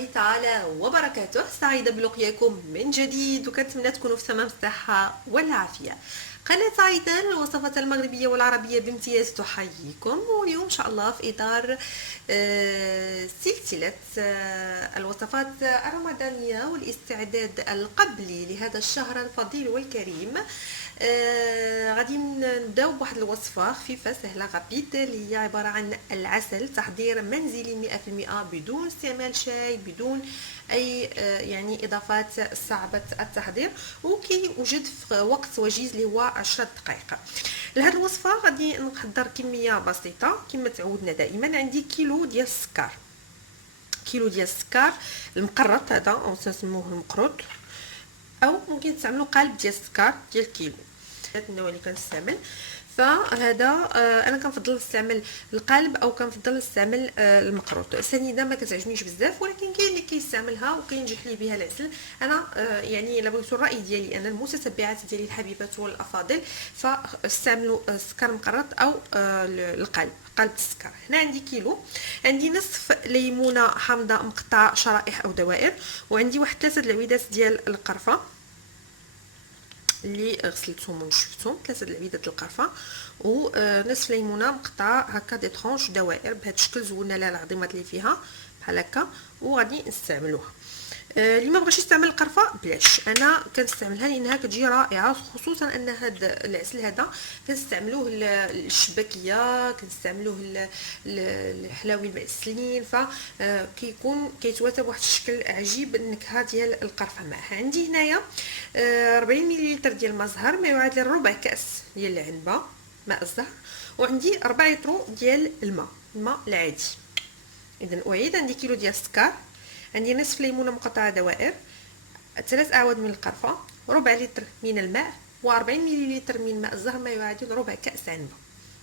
الله تعالى وبركاته. سعيدة بلقياكم من جديد، وكنتمنى تكونوا في تمام الصحة والعافية. قناة عيدان للوصفات المغربية والعربية بامتياز تحييكم، واليوم إن شاء الله في إطار سلسلة الوصفات الرمضانية والاستعداد القبلي لهذا الشهر الفضيل والكريم. غادي نبداو بواحد الوصفه خفيفه سهله غابيد، اللي هي عباره عن العسل. تحضير منزلي 100% بدون استعمال شاي، بدون اي يعني اضافات صعبه التحضير، وكيوجد في وقت وجيز اللي هو 10 دقائق. لهذه الوصفه غادي نحضر كميه بسيطه كما تعودنا دائما. عندي كيلو ديال السكر، كيلو ديال السكر المقرط، هذا او نسموه المقروط، او ممكن تعملوا قالب ديال السكر ديال كيلو. هذا النوع اللي كنستعمل. فهذا انا كنفضل نستعمل القالب او كنفضل نستعمل المقروط. السنيده ما كتعجبنيش بزاف، ولكن كاين اللي كيستعملها وكينجح ليه بها العسل. انا يعني الا بغيتوا الراي ديالي انا، المتتبعات ديالي الحبيبات والافاضل، فاستعملوا السكر مقرط او القالب، قالب السكر. هنا عندي كيلو، عندي نصف ليمونه حامضه مقطعه شرائح او دوائر، وعندي واحد 3 العويدات ديال القرفه اللي غسلتهم ونشفتهم، 3 العويدات القرفه، ونصف ليمونه مقطعه هكا دي طرونش دوائر بهذا الشكل. زولنا لها العظيمات اللي فيها بحال هكا، وغادي نستعملوها. اللي ما بغاش يستعمل القرفه بلاش، انا كنستعملها لانها كتجي رائعه، خصوصا ان هذا العسل هذا كنستعملوه للشباكيه، كنستعملوه الحلاوي المعسلين، ف كيكون كيتواتى بواحد الشكل عجيب النكهه ديال القرفه معها. عندي هنايا 40 ملل ديال الماء زهر، ما يعادل ربع كاس ديال العنبه ماء الزهر، وعندي 4 لتر ديال الماء العادي. اذا اعيد، عندي كيلو ديال السكر، عندي نصف ليمونه مقطعه دوائر، 3 اعواد من القرفه، ربع لتر من الماء، و40 ملل من ماء الزهر، ما يعادل ربع كاس عنبه.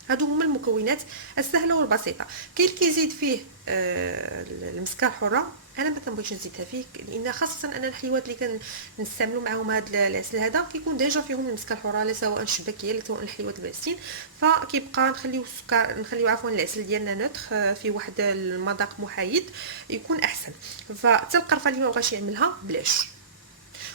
هادو هما المكونات السهله والبسيطه. كاين اللي كيزيد فيه المسكه الحره، انا ما كنبغيش نزيدها فيه، لان خاصه ان الحلويات اللي كنستعملوا معاهم هذا العسل هذا كيكون ديجا فيهم المسكه الحره، لا سواء الشباكيه لا سواء الحلويات الباسين. فكيبقى نخليو السكر، نخليو عفوا العسل ديالنا نوتخ في واحد المذاق محايد، يكون احسن. فحتى القرفه اللي ما بغاش يعملها بلاش،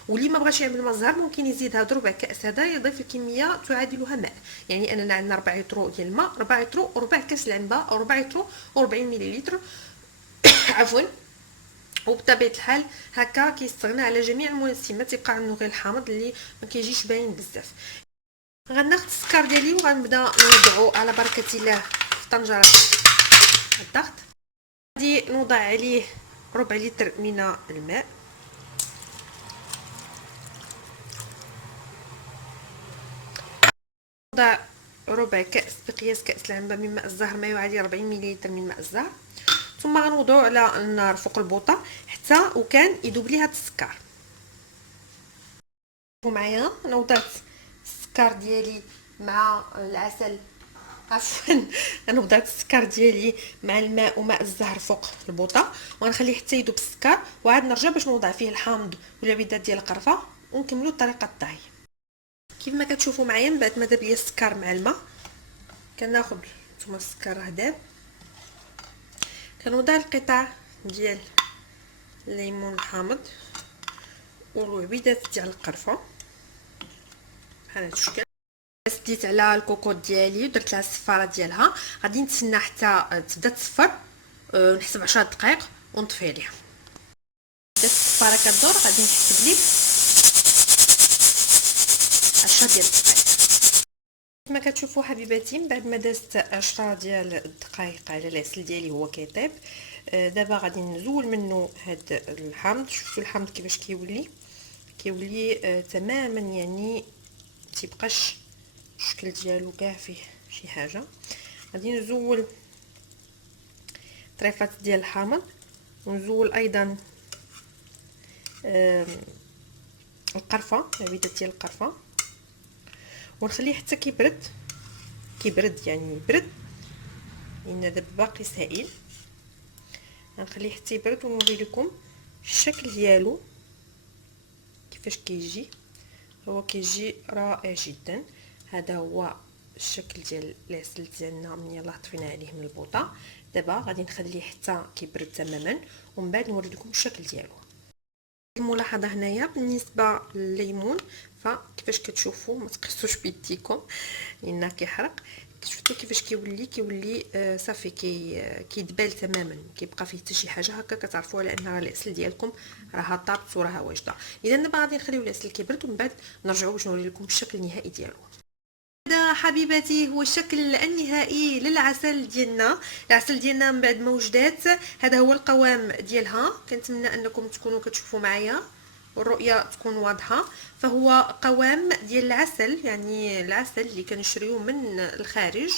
واللي ما بغاش يعمل ماء زهر ممكن يزيد هاد ربع كاس هذا، يضيف الكميه تعادلها ماء. يعني اننا عندنا 4 لتر ديال الماء، 4 لتر وربع كاس العنبه، او 4 لتر و40 ملل عفوا. وبطبيعه الحال هكا كيستغنى على جميع المنسمات، يبقى عنده غير الحامض اللي ما كيجيش باين بزاف. غناخذ السكر ديالي وغنبدا نوضعو على بركه الله في طنجره الضغط. غادي نوضع عليه ربع لتر من الماء، نوضع ربع كاس بقياس كاس العنبه من ماء الزهر، ما يعادل 40 ملل من ماء الزهر، ثم غنوضعو على النار فوق البوطه حتى وكان يذوب ليها السكر. شوفوا معايا، انا وضعت السكر ديالي مع العسل، عفوا انا وضعت السكر ديالي مع الماء وماء الزهر فوق البوطه، وغنخليه حتى يذوب السكر، وعاد نرجع باش نوضع فيه الحامض والعبيدات ديال القرفه، ونكملوا طريقه الطهي. كيف ما كتشوفوا معايا، من بعد ما داب ليا السكر مع الماء، كناخذ نتوما السكر راه داب، كنوضع القطع ديال الليمون الحامض والعبيدات ديال القرفه بحال هذا الشكل. سديت على الكوكوط ديالي ودرت لها الصفاره ديالها، غادي نتسنى حتى تبدا تصفر، نحسب 10 دقائق ونطفي عليها. بدات الصفاره كدور، غادي نحسب ليه 10 ديال الدقائق. كما كتشوفوا حبيباتي، من بعد ما دازت 10 ديال الدقائق على العسل ديالي هو كيطيب. دابا غادي نزول منه هاد الحامض. شفتوا الحامض كيفاش كيولي تماما، يعني متيبقاش الشكل ديالو كاع فيه شي حاجه. غادي نزول طريفات ديال الحامض، ونزول ايضا القرفه، العبيدات ديال القرفه، ونخليه حتى كيبرد يعني يبرد، لان دابا باقي سائل. غنخليه حتى يبرد ونوري لكم الشكل ديالو كيفاش كيجي. هو كيجي رائع جدا. هذا هو الشكل ديال العسل ديالنا من يلا طفينا عليه من البوطه. دابا غادي نخليه حتى كيبرد تماما ومن بعد نوري لكم الشكل ديالو. الملاحظه هنايا بالنسبه للليمون، فكيفاش كتشوفوا ما تقصوش بيديكم لان كيحرق. شفتوا كيفاش كيولي صافي كيدبال تماما، كيبقى فيه حتى شي حاجه هكا كتعرفوا على ان العسل ديالكم راها طابت وراها واجده. اذا دابا غادي نخليو العسل كيبرد ومن بعد نرجعوا باش نوري لكم الشكل النهائي ديالو. هذا حبيباتي هو الشكل النهائي للعسل ديالنا. العسل ديالنا من بعد ما وجدات هذا هو القوام ديالها. كنتمنى انكم تكونوا كتشوفوا معايا والرؤيه تكون واضحه. فهو قوام ديال العسل، يعني العسل اللي كنشريوه من الخارج،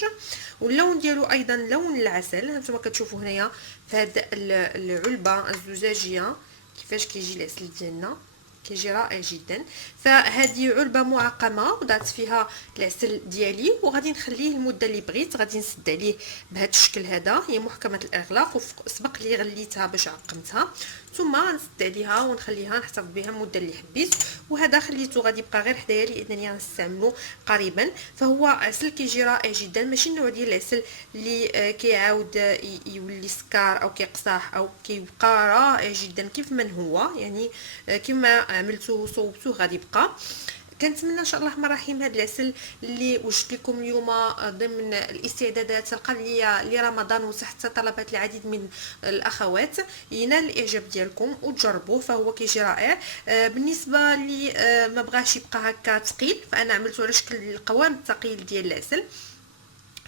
واللون ديالو ايضا لون العسل. هانتوما كتشوفوا هنايا في هذه العلبه الزجاجيه كيفاش كيجي العسل ديالنا، كيجي رائع جدا. فهذه علبه معقمه وضعت فيها العسل ديالي وغادي نخليه المده اللي بغيت. غادي نسد عليه بهذا الشكل هذا، هي محكمه الاغلاق وسبق لي غليتها باش عقمتها، ثم نسد عليها ونخليها نحتفظ بها المده اللي حبيت. وهذا خليته غادي يبقى غير حدايا لانني غنستعملو قريبا. فهو عسل كيجي رائع جدا، ماشي النوع ديال العسل اللي كيعاود يولي سكر او كيقصاح، او كيبقى رائع جدا كيف من هو، يعني كما عملته وصوبته غادي يبقى. كنتمنى ان شاء الله الرحمن الرحيم هذا العسل اللي وجدت لكم اليوم ضمن الاستعدادات القبليه لرمضان وتحت طلبات العديد من الاخوات ينال الاعجاب ديالكم وتجربوه، فهو كيجي رائع. بالنسبه لي ما بغاش يبقى هكا ثقيل، فانا عملته على شكل القوام الثقيل ديال العسل.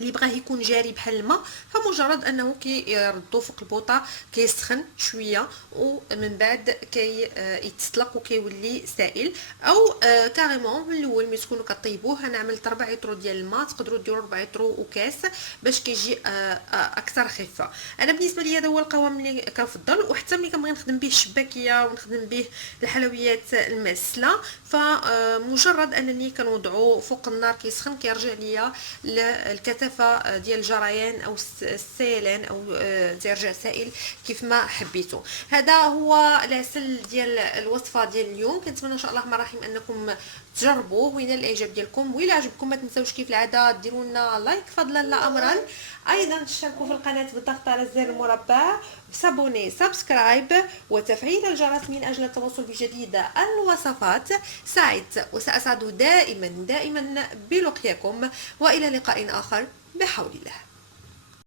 اللي بغاه يكون جاري بحال الماء فمجرد انه كيردو فوق البوطه كيسخن شويه ومن بعد يتسلق وكيولي سائل، او كاريمون من الاول ملي تكونوا كطيبوه. انا عملت 4 يطرو ديال الماء، تقدروا ديروا 4 يطرو وكاس باش كيجي اكثر خفه. انا بالنسبه لي هذا هو القوام اللي كنفضل، وحتى ملي كنبغي نخدم به الشباكيه ونخدم به الحلويات المعسله فمجرد انني كنوضعو فوق النار كيسخن كيرجع ليا الكثافه ديال الجريان او السيلان او تيرجع سائل كيف ما حبيتو. هذا هو العسل ديال الوصفه ديال اليوم. كنتمنى ان شاء الله الرحمن الرحيم انكم تجربوه وينال الاعجاب ديالكم. وإلا عجبكم ما تنساوش كيف العاده ديروا لنا لايك فضلا لا امرا، ايضا تشتركوا في القناه بالضغط على زر المربع، سابوني سبسكرايب وتفعيل الجرس من اجل التواصل بجديد الوصفات. سعدت وسأسعد دائما بلقياكم، والى لقاء اخر بحول الله.